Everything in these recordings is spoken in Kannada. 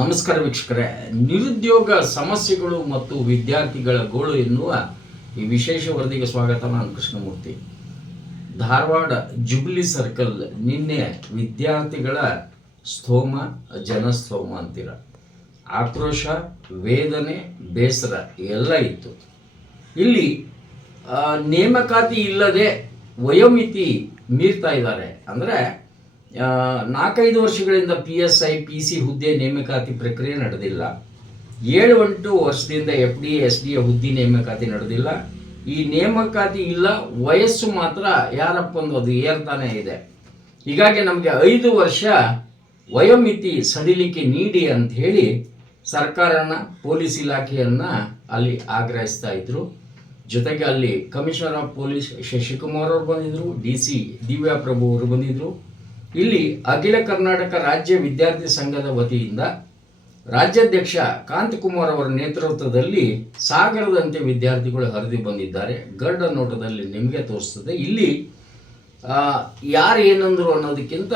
ನಮಸ್ಕಾರ ವೀಕ್ಷಕರೇ. ನಿರುದ್ಯೋಗ ಸಮಸ್ಯೆಗಳು ಮತ್ತು ವಿದ್ಯಾರ್ಥಿಗಳ ಗೋಳು ಎನ್ನುವ ಈ ವಿಶೇಷ ವರದಿಗೆ ಸ್ವಾಗತ ನಾನು ಕೃಷ್ಣಮೂರ್ತಿ. ಧಾರವಾಡ ಜುಬ್ಲಿ ಸರ್ಕಲ್ ನಿನ್ನೆ ವಿದ್ಯಾರ್ಥಿಗಳ ಸ್ತೋಮ, ಜನಸ್ತೋಮ ಅಂತೀರ. ಆಕ್ರೋಶ, ವೇದನೆ, ಬೇಸರ ಎಲ್ಲ ಇತ್ತು. ಇಲ್ಲಿ ನೇಮಕಾತಿ ಇಲ್ಲದೆ ವಯೋಮಿತಿ ಮೀರ್ತಾ ಇದ್ದಾರೆ. ಅಂದರೆ ನಾಲ್ಕೈದು ವರ್ಷಗಳಿಂದ P S I P C ಹುದ್ದೆ ನೇಮಕಾತಿ ಪ್ರಕ್ರಿಯೆ ನಡೆದಿಲ್ಲ. ಏಳು ಎಂಟು ವರ್ಷದಿಂದ ಎಫ್ ಡಿ ಎಸ್ ಡಿ ಹುದ್ದೆ ನೇಮಕಾತಿ ನಡೆದಿಲ್ಲ. ಈ ನೇಮಕಾತಿ ಇಲ್ಲ, ವಯಸ್ಸು ಮಾತ್ರ ಯಾರಪ್ಪ ಒಂದು ಅದು ಏರ್ತಾನೆ ಇದೆ. ಹೀಗಾಗಿ ನಮಗೆ ಐದು ವರ್ಷ ವಯೋಮಿತಿ ಸಡಿಲಿಕೆ ನೀಡಿ ಅಂತ ಹೇಳಿ ಸರ್ಕಾರನ, ಪೊಲೀಸ್ ಇಲಾಖೆಯನ್ನ ಅಲ್ಲಿ ಆಗ್ರಹಿಸ್ತಾ ಇದ್ರು. ಜೊತೆಗೆ ಅಲ್ಲಿ ಕಮಿಷನರ್ ಆಫ್ ಪೊಲೀಸ್ ಶಶಿಕುಮಾರ್ ಅವರು ಬಂದಿದ್ದರು ಡಿ ಸಿ ದಿವ್ಯಾ ಪ್ರಭು ಅವರು ಬಂದಿದ್ರು. ಇಲ್ಲಿ ಅಖಿಲ ಕರ್ನಾಟಕ ರಾಜ್ಯ ವಿದ್ಯಾರ್ಥಿ ಸಂಘದ ವತಿಯಿಂದ ರಾಜ್ಯಾಧ್ಯಕ್ಷ ಕಾಂತಕುಮಾರ್ ಅವರ ನೇತೃತ್ವದಲ್ಲಿ ಸಾಗರದಂತೆ ವಿದ್ಯಾರ್ಥಿಗಳು ಹರಿದು ಬಂದಿದ್ದಾರೆ. ಗರ್ಡ ನೋಟದಲ್ಲಿ ನಿಮಗೆ ತೋರಿಸ್ತದೆ. ಇಲ್ಲಿ ಯಾರು ಏನಂದ್ರು ಅನ್ನೋದಕ್ಕಿಂತ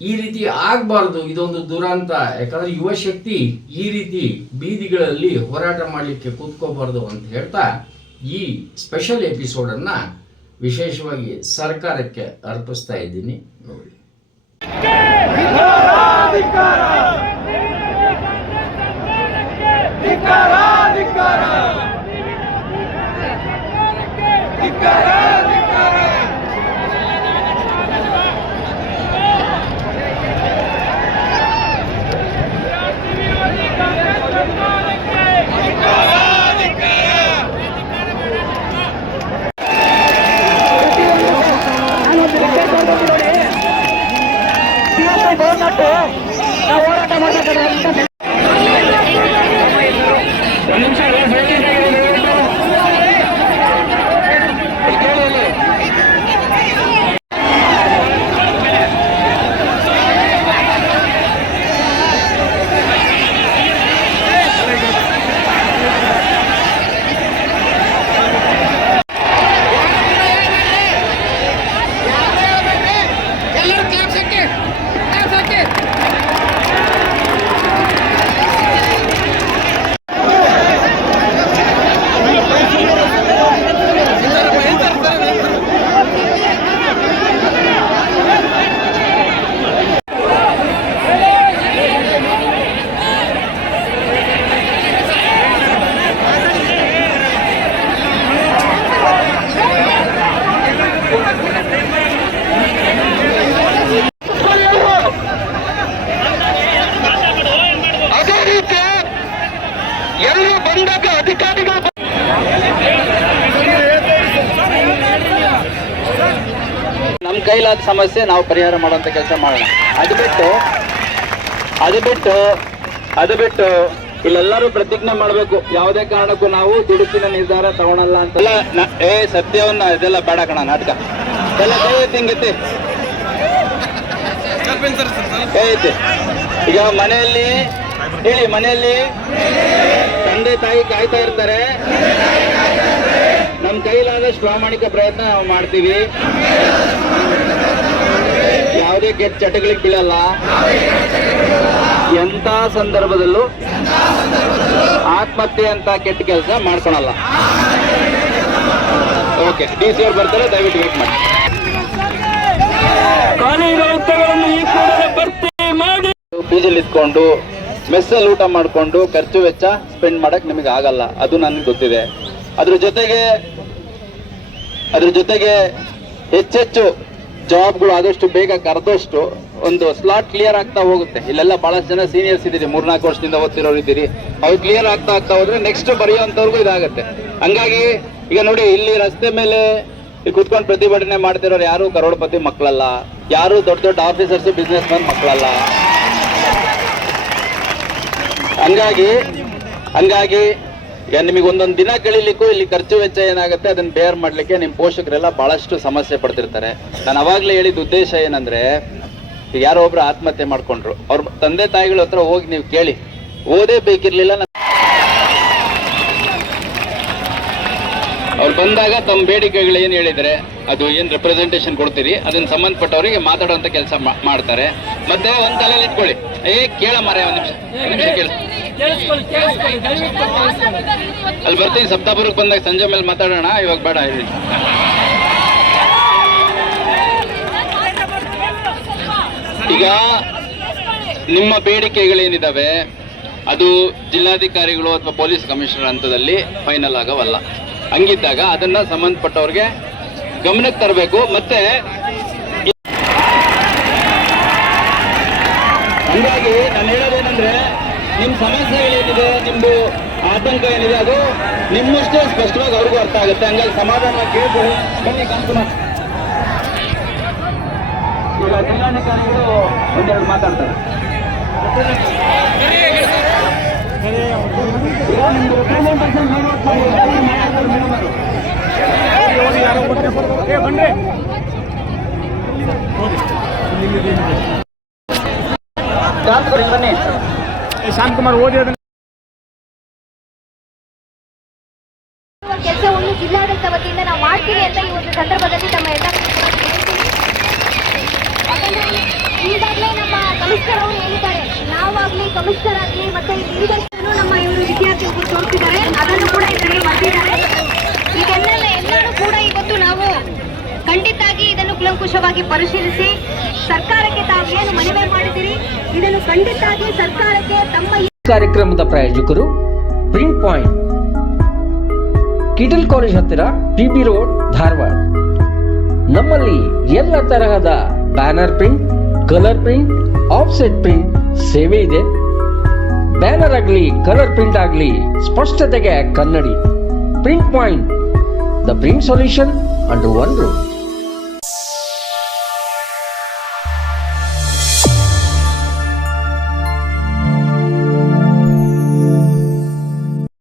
ಈ ರೀತಿ ಆಗಬಾರ್ದು. ಇದೊಂದು ದುರಂತ. ಯಾಕಂದ್ರೆ ಯುವ ಶಕ್ತಿ ಈ ರೀತಿ ಬೀದಿಗಳಲ್ಲಿ ಹೋರಾಟ ಮಾಡಲಿಕ್ಕೆ ಕೂತ್ಕೋಬಾರ್ದು ಅಂತ ಹೇಳ್ತಾ ಈ ಸ್ಪೆಷಲ್ ಎಪಿಸೋಡನ್ನ ವಿಶೇಷವಾಗಿ ಸರ್ಕಾರಕ್ಕೆ ಅರ್ಪಿಸ್ತಾ ಇದ್ದೀನಿ ನೋಡಿ. ಎಲ್ಲರೂ ಕೈಲಾದ ಸಮಸ್ಯೆ ನಾವು ಪರಿಹಾರ ಮಾಡುವಂತ ಕೆಲಸ ಮಾಡೋಣ. ಅದು ಬಿಟ್ಟು ಅದು ಬಿಟ್ಟು ಅದು ಬಿಟ್ಟು ಇಲ್ಲೆಲ್ಲರೂ ಪ್ರತಿಜ್ಞೆ ಮಾಡಬೇಕು. ಯಾವುದೇ ಕಾರಣಕ್ಕೂ ನಾವು ದುಡುಕಿನ ನಿರ್ಧಾರ ತಗೊಳಲ್ಲ ಅಂತ. ಎಲ್ಲ ನ- ಏ, ಸತ್ಯವನ್ನ ಇದೆಲ್ಲ ಬೇಡ ಕಣ, ನಾಟಕ. ಎಲ್ಲ ಕೈ ಐತಿ ಕೈ ಎತ್ತಿ. ಈಗ ಮನೆಯಲ್ಲಿ, ಹೇಳಿ ಮನೆಯಲ್ಲಿ ತಂದೆ ತಾಯಿ ಕಾಯ್ತಾ ಇರ್ತಾರೆ. ನಮ್ಮ ಕೈಲಾದಷ್ಟು ಪ್ರಾಮಾಣಿಕ ಪ್ರಯತ್ನ ನಾವು ಮಾಡ್ತೀವಿ. ಯಾವುದೇ ಕೆಟ್ಟ ಚಟಗಳಿಗೆ ಬೀಳಲ್ಲ. ಎಂಥ ಸಂದರ್ಭದಲ್ಲೂ ಆತ್ಮಹತ್ಯೆ ಅಂತ ಕೆಟ್ಟ ಕೆಲಸ ಮಾಡ್ಕೊಳಲ್ಲ. ಓಕೆ ಡಿ ಸಿ ಅವ್ರು ಬರ್ತಾರೆ ದಯವಿಟ್ಟು ವೇಟ್ ಮಾಡಿ. ಪೀಜಲ್ಲಿ ಇದ್ಕೊಂಡು ಮೆಸ್ಸಲ್ಲಿ ಊಟ ಮಾಡಿಕೊಂಡು ಖರ್ಚು ವೆಚ್ಚ ಸ್ಪೆಂಡ್ ಮಾಡಕ್ ನಿಮಗೆ ಆಗಲ್ಲ. ಅದು ನನಗೆ ಗೊತ್ತಿದೆ. ಅದ್ರ ಜೊತೆಗೆ ಅದ್ರ ಜೊತೆಗೆ ಹೆಚ್ಚೆಚ್ಚು ಜಾಬ್ಗಳು ಆದಷ್ಟು ಬೇಗ ಕರೆದಷ್ಟು ಒಂದು ಸ್ಲಾಟ್ ಕ್ಲಿಯರ್ ಆಗ್ತಾ ಹೋಗುತ್ತೆ. ಇಲ್ಲೆಲ್ಲ ಬಹಳಷ್ಟು ಜನ ಸೀನಿಯರ್ಸ್ ಇದ್ದೀರಿ. ಮೂರ್ನಾಲ್ಕು ವರ್ಷದಿಂದ ಓದ್ತಿರೋರು ಇದ್ದೀರಿ. ಅವ್ರು ಕ್ಲಿಯರ್ ಆಗ್ತಾ ಆಗ್ತಾ ಹೋದ್ರೆ ನೆಕ್ಸ್ಟ್ ಬರೆಯುವಂಥವ್ರಿಗೂ ಇದಾಗುತ್ತೆ. ಹಂಗಾಗಿ ಈಗ ನೋಡಿ, ಇಲ್ಲಿ ರಸ್ತೆ ಮೇಲೆ ಕುತ್ಕೊಂಡು ಪ್ರತಿಭಟನೆ ಮಾಡ್ತಿರೋರು ಯಾರು? ಕರೋಡ್ಪತಿ ಮಕ್ಕಳಲ್ಲ. ಯಾರು ದೊಡ್ಡ ದೊಡ್ಡ ಆಫೀಸರ್ಸ್ ಬಿಸ್ನೆಸ್ ಮ್ಯಾನ್ ಮಕ್ಕಳಲ್ಲ. ಹಂಗಾಗಿ ಹಂಗಾಗಿ ನಿಮಗೆ ಒಂದೊಂದು ದಿನ ಕಳಿಲಿಕ್ಕೂ ಇಲ್ಲಿ ಖರ್ಚು ವೆಚ್ಚ ಏನಾಗುತ್ತೆ, ಅದನ್ನ ಬೇರ್ ಮಾಡ್ಲಿಕ್ಕೆ ನಿಮ್ಮ ಪೋಷಕರೆಲ್ಲ ಬಹಳಷ್ಟು ಸಮಸ್ಯೆ ಪಡ್ತಿರ್ತಾರೆ. ನಾನು ಅವಾಗ್ಲೇ ಹೇಳಿದ ಉದ್ದೇಶ ಏನಂದ್ರೆ ಯಾರೋ ಒಬ್ರು ಆತ್ಮಹತ್ಯೆ ಮಾಡ್ಕೊಂಡ್ರು. ಅವ್ರ ತಂದೆ ತಾಯಿಗಳ ಹತ್ರ ಹೋಗಿ ನೀವು ಕೇಳಿ. ಓದೇ ಬೇಕಿರ್ಲಿಲ್ಲ ಅವ್ರು ಬಂದಾಗ ತಮ್ಮ ಬೇಡಿಕೆಗಳು ಏನು ಹೇಳಿದ್ರೆ, ಅದು ಏನು ರೆಪ್ರೆಸೆಂಟೇಷನ್ ಕೊಡ್ತೀರಿ ಅದನ್ನ ಸಂಬಂಧಪಟ್ಟವರಿಗೆ ಮಾತಾಡುವಂತ ಕೆಲಸ ಮಾಡ್ತಾರೆ. ಮತ್ತೆ ಒಂದ್ ತಲೆಯಲ್ಲಿ ಇಟ್ಕೊಳ್ಳಿ ಏ ಕೇಳ ಮರೆ ಒಂದ್ ನಿಮಿಷ ಕೇಳ. ಅಲ್ಲಿ ಬರ್ತೀನಿ ಸಪ್ತಾಪುರಕ್ಕೆ ಬಂದಾಗ ಸಂಜೆ ಮೇಲೆ ಮಾತಾಡೋಣ, ಇವಾಗ ಬೇಡ ಇಲ್ಲಿ ಈಗ ನಿಮ್ಮ ಬೇಡಿಕೆಗಳೇನಿದ್ದಾವೆ ಅದು ಜಿಲ್ಲಾಧಿಕಾರಿಗಳು ಅಥವಾ ಪೊಲೀಸ್ ಕಮಿಷನರ್ ಹಂತದಲ್ಲಿ ಫೈನಲ್ ಆಗವಲ್ಲ. ಹಂಗಿದ್ದಾಗ ಅದನ್ನ ಸಂಬಂಧಪಟ್ಟವ್ರಿಗೆ ಗಮನಕ್ಕೆ ತರಬೇಕು. ಮತ್ತೆ ಹಂಗಾಗಿ ನಾನು ಹೇಳೋದೇನಂದ್ರೆ ನಿಮ್ಮ ಸಮಸ್ಯೆಗಳೇನಿದೆ ನಿಮ್ದು ಆತಂಕ ಏನಿದೆ ಅದು ನಿಮ್ಮಷ್ಟೇ ಸ್ಪಷ್ಟವಾಗಿ ಅವ್ರಿಗೂ ಅರ್ಥ ಆಗುತ್ತೆ. ಹಂಗಾಗಿ ಸಮಾಧಾನ ಕೇಳ್ಬೋದು. ಬನ್ನಿ ಕಾಂತಕುಮಾರ್ ಈಗ ಜಿಲ್ಲಾಧಿಕಾರಿಗಳು ಒಂದೆರಡು ಮಾತಾಡ್ತಾರೆ. ಈಗ ನಿಮ್ದು ಕುಮಾರ್ ಓದಿ ಅದನ್ನ ಕೆಲಸವನ್ನು ಜಿಲ್ಲಾಡಳಿತ ವತಿಯಿಂದ ನಾವು ಮಾಡ್ತೀವಿ ಅಂತ ಈ ಒಂದು ಸಂದರ್ಭದಲ್ಲಿ ತಮ್ಮ ಎಲ್ಲ ಈಗಾಗಲೇ ನಮ್ಮ ಕಮಿಷನರ್ ಅವರು ಹೇಳಿದ್ದಾರೆ. ನಾವಾಗ್ಲಿ ಕಮಿಷನರ್ ಆಗ್ಲಿ ಮತ್ತೆ ಲೀಡರ್ಸ್ ನಮ್ಮ ಇವರು ವಿದ್ಯಾರ್ಥಿಗಳು ತೋರಿಸಿದ್ದಾರೆ ಅದನ್ನು ಕೂಡ ಇದರಲ್ಲಿ ಬರ್ತಿದ್ದಾರೆ ಇದೆಲ್ಲ ಎಲ್ಲರೂ ಕೂಡ ಇವತ್ತು ನಾವು ಖಂಡಿತಾಗಿ ಇದನ್ನು ಕುಲಂಕುಷವಾಗಿ ಪರಿಶೀಲಿಸಿ ಸರ್ಕಾರಕ್ಕೆ ತಾವು ಏನು ಮನವಿ ಮಾಡಿದಿರಿ ಇದನ್ನು ಖಂಡಿತವಾಗಿ ಸರ್ಕಾರಕ್ಕೆ ತಮ್ಮ ಕಾರ್ಯಕ್ರಮದ ಪ್ರಾಯೋಜಕರು ಪ್ರಿಂಟ್ ಪಾಯಿಂಟ್. ಕಿಟಲ್ ಕಾಲೇಜ್ ಹತ್ತಿರ ಟಿ ರೋಡ್, ಧಾರವಾಡ. ನಮ್ಮಲ್ಲಿ ಎಲ್ಲ ತರಹದ banner print, colour print, offset print ಸೇವೆ ಇದೆ. ಬ್ಯಾನರ್ ಆಗಲಿ, ಕಲರ್ ಪ್ರಿಂಟ್ ಆಗಲಿ ಸ್ಪಷ್ಟತೆಗೆ ಕನ್ನಡಿ. Print point, the print solution under one room